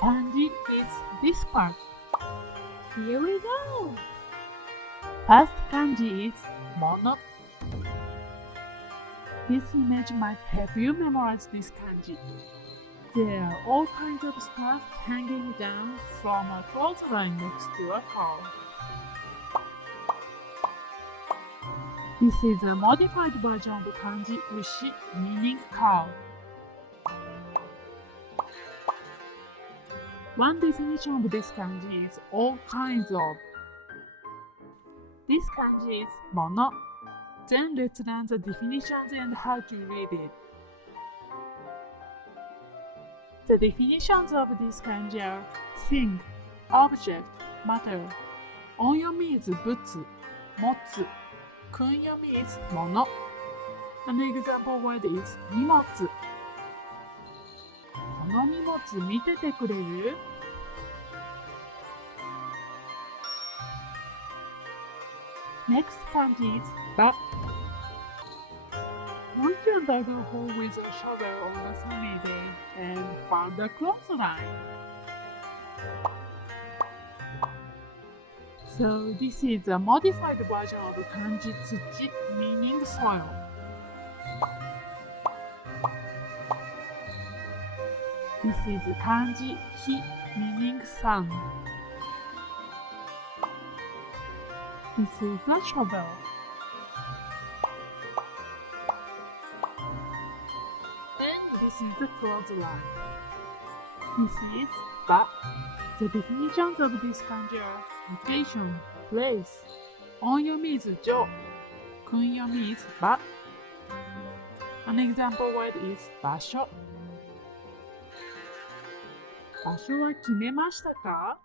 Kanji is this part. Here we go! First kanji is mono. This image might help you memorize this kanji. There are all kinds of stuff hanging down from a clothesline next to a car. This is a modified version of kanji ushi, meaning cow. One definition of this kanji is all kinds of. This kanji is mono. Then let's learn the definitions and how to read it. The definitions of this kanji are thing, object, matter. Onyomi is butsu, motsu. Kunyomi is mono. An example word is nimotsu. この荷物見ててくれる? Next kanji is ba. Went to a dug a hole with a shovel on a sunny day and found a clothesline. So this is a modified version of kanji tsuchi, meaning soil. This is kanji hi, meaning sun. This is a shovel. And this is the clothesline. This is ba. The definitions of this kanji are location, place. Onyomi is jo. Kunyomi is ba. An example word is basho. 場所は決めましたか?